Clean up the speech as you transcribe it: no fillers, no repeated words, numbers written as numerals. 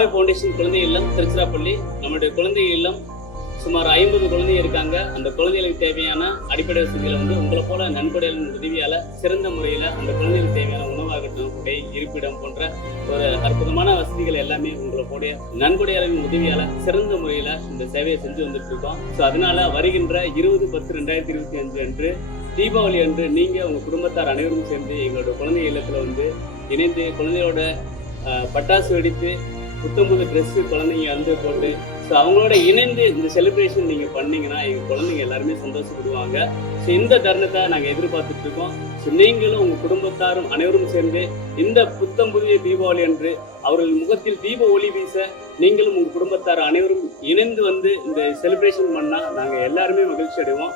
பாவை ஃபவுண்டேஷன் குழந்தை இல்லம் திருச்சிராப்பள்ளி. நம்மளுடைய குழந்தை இல்லம் சுமார் 50 குழந்தைங்க இருக்காங்க. அந்த குழந்தைகளுக்கு தேவையான அடிப்படை வசதிகளை உங்களை போல நன்கொடைகளின் உதவியால சிறந்த முறையில் அந்த குழந்தைகளுக்கு தேவையான உணவாகட்டும், உடை, இருப்பிடம் போன்ற ஒரு அற்புதமான வசதிகள் எல்லாமே உங்களை போடைய நன்கொடையாளரின் உதவியால சிறந்த முறையில் இந்த சேவையை செஞ்சு வந்துட்டு இருக்கோம். ஸோ அதனால வருகின்ற 20/10/2025 அன்று தீபாவளி அன்று நீங்க உங்க குடும்பத்தார் அனைவரும் சேர்ந்து எங்களோட குழந்தை இல்லத்துல இணைந்து குழந்தையோட பட்டாசு வெடித்து புத்தம்புது ட்ரெஸ்ஸு குழந்தைங்க போட்டு ஸோ அவங்களோட இணைந்து இந்த செலிப்ரேஷன் நீங்கள் பண்ணீங்கன்னா எங்கள் குழந்தைங்க எல்லாருமே சந்தோஷப்படுவாங்க. ஸோ இந்த தருணத்தை நாங்கள் எதிர்பார்த்துட்டு இருக்கோம். ஸோ நீங்களும் உங்கள் குடும்பத்தாரும் அனைவரும் சேர்ந்து இந்த புத்தம்புதிய தீபாவளி அன்று அவர்கள் முகத்தில் தீப ஒளி வீச நீங்களும் உங்கள் குடும்பத்தார் அனைவரும் இணைந்து இந்த செலிப்ரேஷன் பண்ணால் நாங்கள் எல்லாருமே மகிழ்ச்சி அடைவோம்.